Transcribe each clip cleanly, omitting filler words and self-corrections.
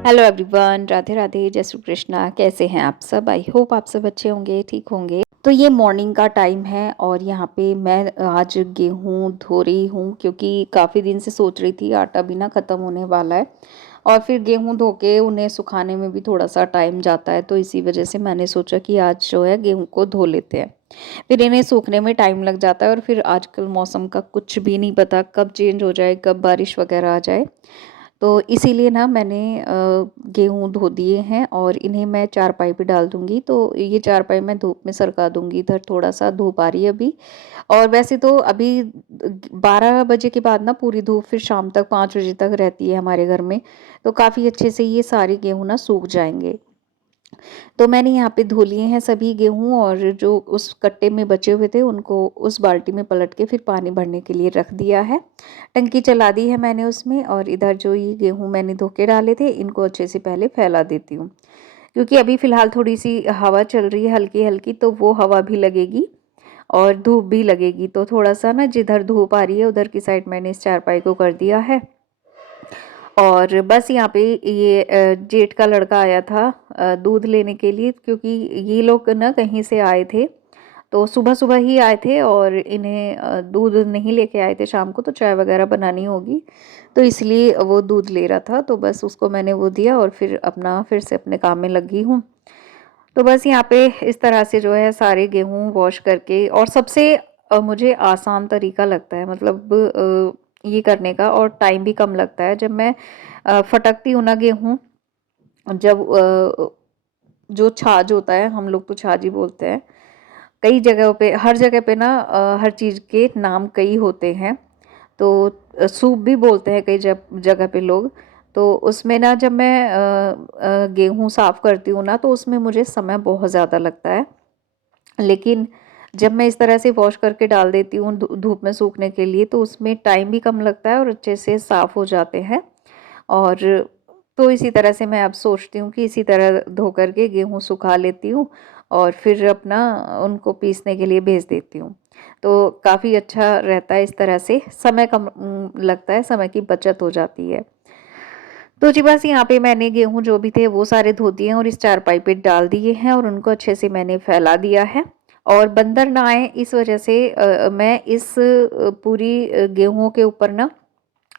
Hello everyone, Radhe Radhe, जय श्री कृष्णा। कैसे हैं आप सब? आई होप आप सब अच्छे होंगे, ठीक होंगे। तो ये मॉर्निंग का टाइम है और यहाँ पे मैं आज गेहूँ धो रही हूँ क्योंकि काफ़ी दिन से सोच रही थी आटा भी ना ख़त्म होने वाला है और फिर गेहूँ धो के उन्हें सुखाने में भी थोड़ा सा टाइम जाता है। तो इसी वजह से मैंने सोचा कि आज जो है गेहूँ को धो लेते हैं। फिर इन्हें सूखने में टाइम लग जाता है और फिर आजकल मौसम का कुछ भी नहीं पता, कब चेंज हो जाए, कब बारिश वगैरह आ जाए। तो इसीलिए ना मैंने गेहूँ धो दिए हैं और इन्हें मैं चारपाई पे डाल दूँगी। तो ये चारपाई मैं धूप में सरका दूँगी। इधर थोड़ा-सा धूप आ रही है अभी। और वैसे तो अभी 12 बजे के बाद ना पूरी धूप फिर शाम तक 5 बजे तक रहती है हमारे घर में। तो काफ़ी अच्छे से ये सारे गेहूँ ना सूख जाएँगे। तो मैंने यहाँ पे धो लिए हैं सभी गेहूँ और जो उस कट्टे में बचे हुए थे उनको उस बाल्टी में पलट के फिर पानी भरने के लिए रख दिया है। टंकी चला दी है मैंने उसमें और इधर जो ये गेहूँ मैंने धो के डाले थे इनको अच्छे से पहले फैला देती हूँ। क्योंकि अभी फ़िलहाल थोड़ी-सी हवा चल रही है हल्की-हल्की, तो वो हवा भी लगेगी और धूप भी लगेगी। तो थोड़ा-सा ना जिधर धूप आ रही है उधर की साइड मैंने इस चारपाई को कर दिया है। और बस यहाँ पे ये जेठ का लड़का आया था दूध लेने के लिए, क्योंकि ये लोग ना कहीं से आए थे। तो सुबह-सुबह ही आए थे और इन्हें दूध नहीं लेके आए थे शाम को, तो चाय वगैरह बनानी होगी, तो इसलिए वो दूध ले रहा था। तो बस उसको मैंने वो दिया और फिर से अपने काम में लगी हूँ। तो बस यहाँ पे इस तरह से जो है सारे गेहूँ वॉश करके, और सबसे मुझे आसान तरीका लगता है मतलब ये करने का, और टाइम भी कम लगता है जब मैं फटकती हूँ ना गेहूँ। जब जो छाछ होता है, हम लोग तो छाछ ही बोलते हैं। कई जगहों पे, हर जगह पे ना हर चीज़ के नाम कई होते हैं। तो सूप भी बोलते हैं कई जगह पे लोग। तो उसमें ना जब मैं गेहूँ साफ़ करती हूँ ना तो उसमें मुझे समय बहुत ज़्यादा लगता है। लेकिन जब मैं इस तरह से वॉश करके डाल देती हूँ धूप में सूखने के लिए, तो उसमें टाइम भी कम लगता है और अच्छे से साफ़ हो जाते हैं। और तो इसी तरह से मैं अब सोचती हूँ कि इसी तरह धो कर के गेहूँ सुखा लेती हूँ और फिर अपना उनको पीसने के लिए भेज देती हूँ। तो काफ़ी अच्छा रहता है, इस तरह से समय कम लगता है, समय की बचत हो जाती है। तो जी बस यहाँ पे मैंने गेहूँ जो भी थे वो सारे धो दिए हैं और इस चारपाई पे डाल दिए हैं और उनको अच्छे से मैंने फैला दिया है। और बंदर ना आए इस वजह से मैं इस पूरी गेहूँ के ऊपर ना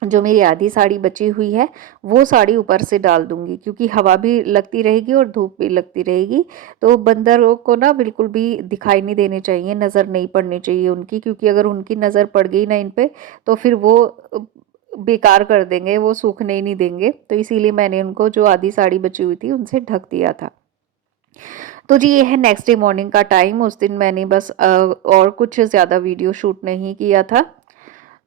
जो मेरी आधी साड़ी बची हुई है वो साड़ी ऊपर से डाल दूंगी, क्योंकि हवा भी लगती रहेगी और धूप भी लगती रहेगी। तो बंदरों को ना बिल्कुल भी दिखाई नहीं देने चाहिए, नज़र नहीं पड़नी चाहिए उनकी, क्योंकि अगर उनकी नज़र पड़ गई ना इन पे तो फिर वो बेकार कर देंगे, वो सूखने ही नहीं देंगे। तो इसीलिए मैंने उनको जो आधी साड़ी बची हुई थी उनसे ढक दिया था। तो जी ये है नेक्स्ट डे मॉर्निंग का टाइम। उस दिन मैंने बस और कुछ ज़्यादा वीडियो शूट नहीं किया था।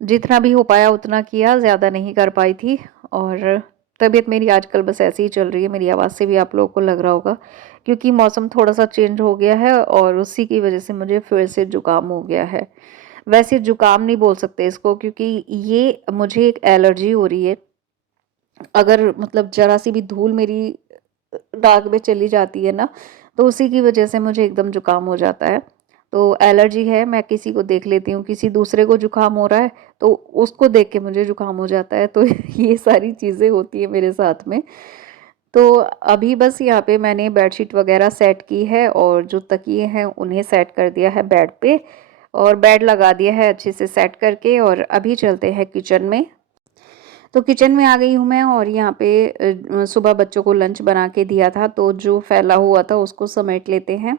जितना भी हो पाया उतना किया, ज़्यादा नहीं कर पाई थी। और तबीयत मेरी आजकल बस ऐसे ही चल रही है, मेरी आवाज़ से भी आप लोगों को लग रहा होगा, क्योंकि मौसम थोड़ा-सा चेंज हो गया है और उसी की वज़ह से मुझे फिर से ज़ुकाम हो गया है। वैसे ज़ुकाम नहीं बोल सकते इसको, क्योंकि ये मुझे एक एलर्जी हो रही है। अगर मतलब ज़रा-सी भी धूल मेरी नाक में चली जाती है ना, तो उसी की वज़ह से मुझे एकदम ज़ुकाम हो जाता है। तो एलर्जी है, मैं किसी को देख लेती हूँ, किसी दूसरे को ज़ुकाम हो रहा है, तो उसको देख के मुझे ज़ुकाम हो जाता है। तो ये सारी चीज़ें होती हैं मेरे साथ में। तो अभी बस यहाँ पे मैंने बेडशीट वग़ैरह सेट की है और जो तकिए हैं उन्हें सेट कर दिया है बेड पे, और बेड लगा दिया है अच्छे से सेट करके, और अभी चलते हैं किचन में। तो किचन में आ गई हूँ मैं और यहाँ पे सुबह बच्चों को लंच बना के दिया था, तो जो फैला हुआ था उसको समेट लेते हैं।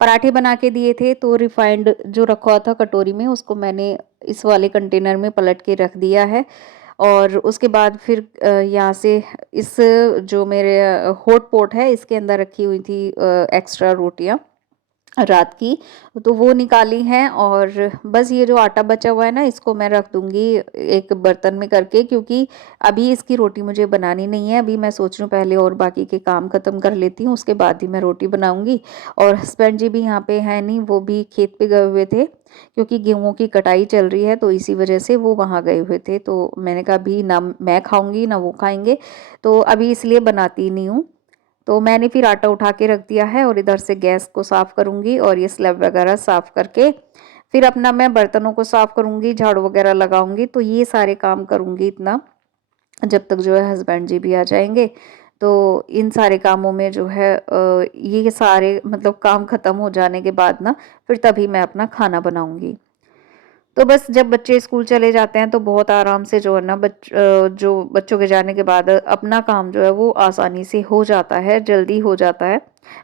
पराठे बना के दिए थे तो रिफाइंड जो रखा हुआ था कटोरी में उसको मैंने इस वाले कंटेनर में पलट के रख दिया है। और उसके बाद फिर यहाँ से इस जो मेरे हॉट पॉट है इसके अंदर रखी हुई थी एक्स्ट्रा रोटियाँ रात की, तो वो निकाली हैं। और बस ये जो आटा बचा हुआ है ना इसको मैं रख दूँगी एक बर्तन में करके, क्योंकि अभी इसकी रोटी मुझे बनानी नहीं है। अभी मैं सोच रही हूँ पहले और बाकी के काम ख़त्म कर लेती हूँ, उसके बाद ही मैं रोटी बनाऊँगी। और हस्बैंड जी भी यहाँ पे हैं नहीं, वो भी खेत पे गए हुए थे, क्योंकि गेहूँ की कटाई चल रही है, तो इसी वजह से वो वहाँ गए हुए थे। तो मैंने कहा अभी ना मैं खाऊँगी ना वो खाएँगे, तो अभी इसलिए बनाती ही नहीं हूँ। तो मैंने फिर आटा उठा के रख दिया है और इधर से गैस को साफ़ करूँगी और ये स्लैब वगैरह साफ़ करके फिर अपना मैं बर्तनों को साफ़ करूँगी, झाड़ू वगैरह लगाऊँगी। तो ये सारे काम करूँगी इतना, जब तक जो है हस्बैंड जी भी आ जाएँगे। तो इन सारे कामों में जो है ये सारे मतलब काम ख़त्म हो जाने के बाद ना फिर तभी मैं अपना खाना बनाऊँगी। तो बस जब बच्चे स्कूल चले जाते हैं तो बहुत आराम से जो है ना जो बच्चों के जाने के बाद अपना काम जो है वो आसानी से हो जाता है, जल्दी हो जाता है।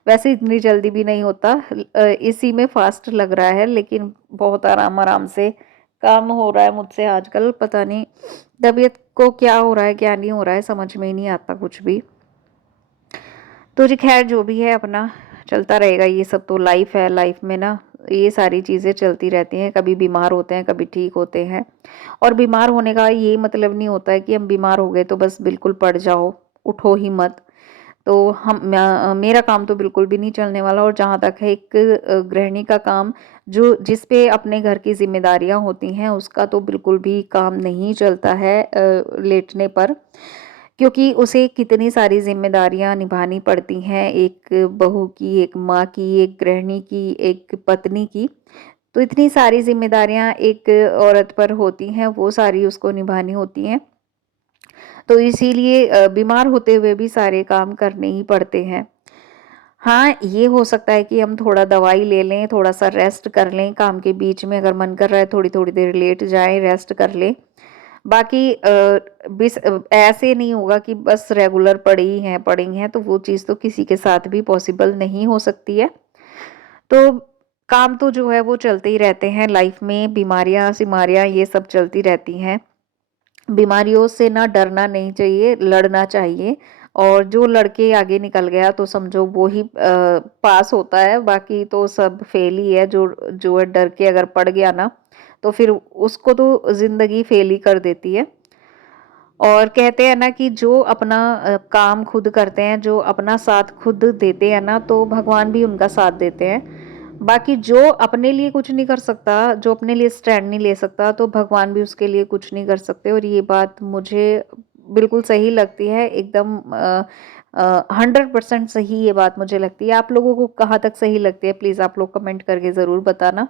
वैसे इतनी जल्दी भी नहीं होता, इसी में फ़ास्ट लग रहा है, लेकिन बहुत आराम-आराम से काम हो रहा है मुझसे आजकल। पता नहीं तबीयत को क्या हो रहा है, क्या नहीं हो रहा है, समझ में ही नहीं आता कुछ भी। तो जी खैर जो भी है अपना चलता रहेगा, ये सब तो लाइफ है। लाइफ में ना ये सारी चीज़ें चलती रहती हैं, कभी बीमार होते हैं, कभी ठीक होते हैं। और बीमार होने का ये मतलब नहीं होता है कि हम बीमार हो गए तो बस बिल्कुल पड़ जाओ, उठो ही मत। तो मेरा काम तो बिल्कुल भी नहीं चलने वाला। और जहाँ तक है एक गृहिणी का काम, जो जिस पे अपने घर की ज़िम्मेदारियाँ होती हैं, उसका तो बिल्कुल भी काम नहीं चलता है लेटने पर। क्योंकि उसे कितनी सारी ज़िम्मेदारियाँ निभानी पड़ती हैं, एक बहू की, एक माँ की, एक गृहिणी की, एक पत्नी की। तो इतनी सारी ज़िम्मेदारियाँ एक औरत पर होती हैं, वो सारी उसको निभानी होती हैं। तो इसीलिए बीमार होते हुए भी सारे काम करने ही पड़ते हैं। हाँ, ये हो सकता है कि हम थोड़ा दवाई ले लें, थोड़ा-सा रेस्ट कर लें, काम के बीच में अगर मन कर रहा है थोड़ी-थोड़ी देर लेट जाएँ, रेस्ट कर लें। बाकी ऐसे नहीं होगा कि बस रेगुलर पड़ी हैं, तो वो चीज़ तो किसी के साथ भी पॉसिबल नहीं हो सकती है। तो काम तो जो है वो चलते ही रहते हैं लाइफ में, बीमारियाँ-सिमारियाँ ये सब चलती रहती हैं। बीमारियों से ना डरना नहीं चाहिए, लड़ना चाहिए। और जो लड़के आगे निकल गया तो समझो वो ही पास होता है, बाकी तो सब फेल ही है। जो जो है डर के अगर पड़ गया ना, तो फिर उसको तो ज़िंदगी फेल ही कर देती है। और कहते हैं ना कि जो अपना काम खुद करते हैं, जो अपना साथ खुद देते हैं ना, तो भगवान भी उनका साथ देते हैं। बाकी जो अपने लिए कुछ नहीं कर सकता, जो अपने लिए स्टैंड नहीं ले सकता, तो भगवान भी उसके लिए कुछ नहीं कर सकते। और ये बात मुझे बिल्कुल सही लगती है, एकदम 100% सही ये बात मुझे लगती है। आप लोगों को कहाँ तक सही लगती है, प्लीज़ आप लोग कमेंट करके ज़रूर बताना।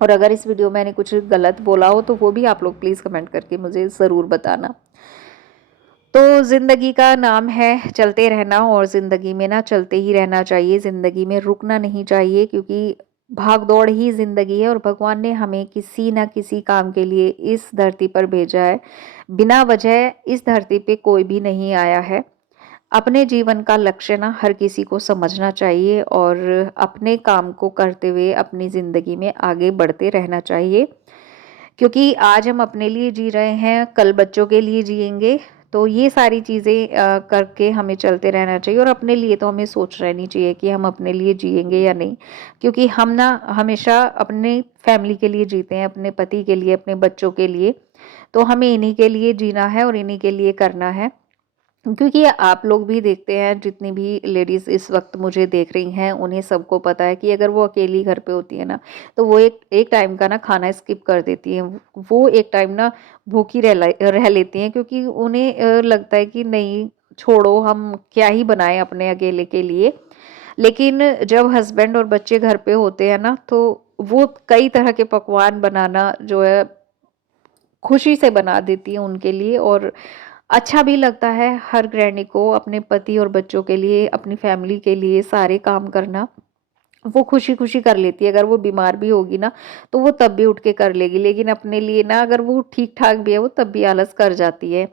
और अगर इस वीडियो में मैंने कुछ गलत बोला हो तो वो भी आप लोग प्लीज़ कमेंट करके मुझे ज़रूर बताना। तो ज़िंदगी का नाम है चलते रहना, और ज़िंदगी में ना चलते ही रहना चाहिए, ज़िंदगी में रुकना नहीं चाहिए, क्योंकि भाग-दौड़ ही ज़िंदगी है और भगवान ने हमें किसी न किसी काम के लिए इस धरती पर भेजा है। बिना वजह इस धरती पे कोई भी नहीं आया है। अपने जीवन का लक्ष्य ना हर किसी को समझना चाहिए और अपने काम को करते हुए अपनी ज़िंदगी में आगे बढ़ते रहना चाहिए। क्योंकि आज हम अपने लिए जी रहे हैं, कल बच्चों के लिए जिएँगे। तो ये सारी चीज़ें करके हमें चलते रहना चाहिए, और अपने लिए तो हमें सोच रहनी चाहिए कि हम अपने लिए जिएँगे या नहीं। क्योंकि हम ना हमेशा अपने फैमिली के लिए जीते हैं, अपने पति के लिए, अपने बच्चों के लिए। तो हमें इन्हीं के लिए जीना है और इन्हीं के लिए करना है। क्योंकि आप लोग भी देखते हैं, जितनी भी लेडीज़ इस वक़्त मुझे देख रही हैं, उन्हें सबको पता है कि अगर वो अकेली घर पे होती है ना, तो वो एक एक टाइम का ना खाना स्किप कर देती हैं। वो एक टाइम ना भूखी रह लेती हैं, क्योंकि उन्हें लगता है कि नहीं, छोड़ो, हम क्या ही बनाएँ अपने अकेले के लिए। लेकिन जब हस्बैंड और बच्चे घर पे होते हैं ना, तो वो कई तरह के पकवान बनाना जो है खुशी से बना देती हैं उनके लिए। और अच्छा भी लगता है हर गृहिणी को अपने पति और बच्चों के लिए, अपनी फैमिली के लिए सारे काम करना। वो खुशी-खुशी कर लेती है। अगर वो बीमार भी होगी ना, तो वो तब भी उठ के कर लेगी। लेकिन अपने लिए ना, अगर वो ठीक-ठाक भी है, वो तब भी आलस कर जाती है।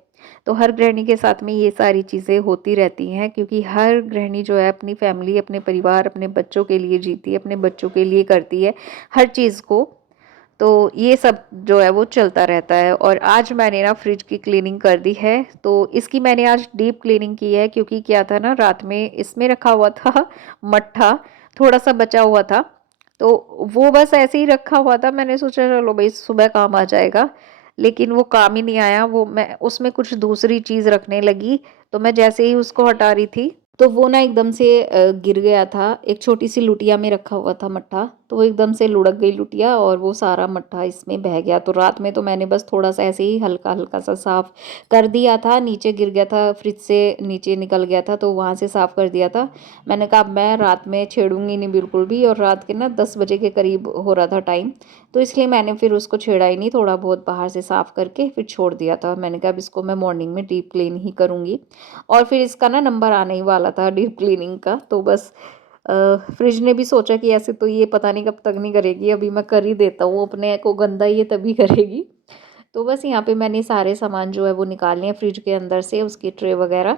तो हर गृहिणी के साथ में ये सारी चीज़ें होती रहती हैं, क्योंकि हर गृहिणी जो है अपनी फैमिली, अपने परिवार, अपने बच्चों के लिए जीती है, अपने बच्चों के लिए करती है हर चीज़ को। तो ये सब जो है वो चलता रहता है। और आज मैंने ना फ्रिज की क्लीनिंग कर दी है। तो इसकी मैंने आज डीप क्लीनिंग की है, क्योंकि क्या था ना, रात में इसमें रखा हुआ था मट्ठा, थोड़ा-सा बचा हुआ था। तो वो बस ऐसे ही रखा हुआ था, मैंने सोचा चलो भई सुबह काम आ जाएगा। लेकिन वो काम ही नहीं आया, वो मैं उसमें कुछ दूसरी चीज़ रखने लगी, तो मैं जैसे ही उसको हटा रही थी, तो वो ना एकदम से गिर गया था। एक छोटी-सी लुटिया में रखा हुआ था मट्ठा, तो वो एकदम से लुढ़क गई लुटिया और वो सारा मट्ठा इसमें बह गया। तो रात में तो मैंने बस थोड़ा-सा ऐसे ही हल्का-हल्का सा साफ़ कर दिया था, नीचे गिर गया था, फ्रिज से नीचे निकल गया था तो वहाँ से साफ़ कर दिया था। मैंने कहा अब मैं रात में छेड़ूँगी नहीं बिल्कुल भी, और रात के ना 10 बजे के करीब हो रहा था टाइम, तो इसलिए मैंने फिर उसको छेड़ा ही नहीं, थोड़ा बहुत बाहर से साफ़ करके फिर छोड़ दिया था। मैंने कहा अब इसको मैं मॉर्निंग में डीप क्लीन ही करूँगी, और फिर इसका ना नंबर आने ही वाला था डीप क्लीनिंग का, तो बस फ्रिज ने भी सोचा कि ऐसे तो ये पता नहीं कब तक नहीं करेगी, अभी मैं कर ही देता हूँ, अपने को गंदा ये तभी करेगी। तो बस यहाँ पे मैंने सारे सामान जो है वो निकाल लिए फ्रिज के अंदर से, उसकी ट्रे वगैरह,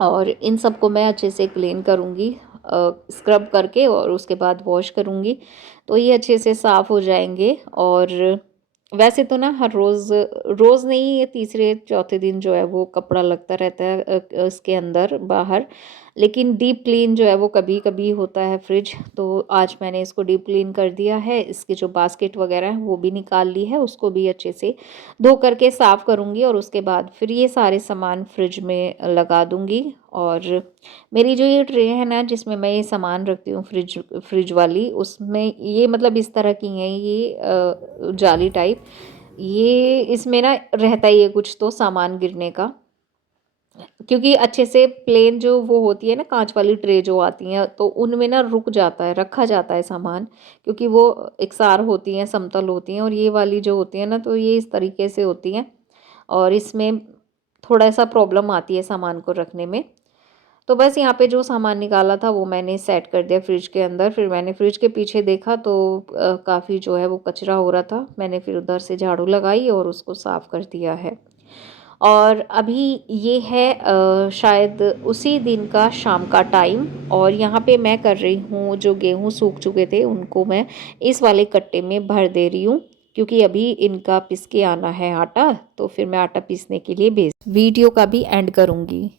और इन सबको मैं अच्छे से क्लीन करूँगी स्क्रब करके, और उसके बाद वॉश करूँगी, तो ये अच्छे से साफ़ हो जाएंगे। और वैसे तो ना हर रोज़ रोज़ नहीं, ये तीसरे चौथे दिन जो है वो कपड़ा लगता रहता है इसके अंदर बाहर, लेकिन डीप क्लीन जो है वो कभी कभी होता है फ्रिज। तो आज मैंने इसको डीप क्लीन कर दिया है, इसके जो बास्केट वगैरह है वो भी निकाल ली है, उसको भी अच्छे से धो करके साफ़ करूँगी, और उसके बाद फिर ये सारे सामान फ्रिज में लगा दूँगी। और मेरी जो ये ट्रे है ना जिसमें मैं ये सामान रखती हूँ फ्रिज फ्रिज वाली, उसमें ये मतलब इस तरह की हैं ये जाली टाइप, ये इसमें ना रहता ही है कुछ तो सामान गिरने का, क्योंकि अच्छे से प्लेन जो वो होती है ना कांच वाली ट्रे जो आती हैं, तो उनमें ना रुक जाता है, रखा जाता है सामान, क्योंकि वो एकसार होती हैं, समतल होती हैं, और ये वाली जो होती है ना तो ये इस तरीके से होती हैं, और इसमें थोड़ा सा प्रॉब्लम आती है सामान को रखने में। तो बस यहाँ पे जो सामान निकाला था वो मैंने सेट कर दिया फ्रिज के अंदर। फिर मैंने फ्रिज के पीछे देखा तो काफ़ी जो है वो कचरा हो रहा था, मैंने फिर उधर से झाड़ू लगाई और उसको साफ़ कर दिया है। और अभी ये है शायद उसी दिन का शाम का टाइम, और यहाँ पे मैं कर रही हूँ जो गेहूँ सूख चुके थे उनको मैं इस वाले कट्टे में भर दे रही हूँ, क्योंकि अभी इनका पीस के आना है आटा, तो फिर मैं आटा पीसने के लिए भेज वीडियो का भी एंड करूँगी।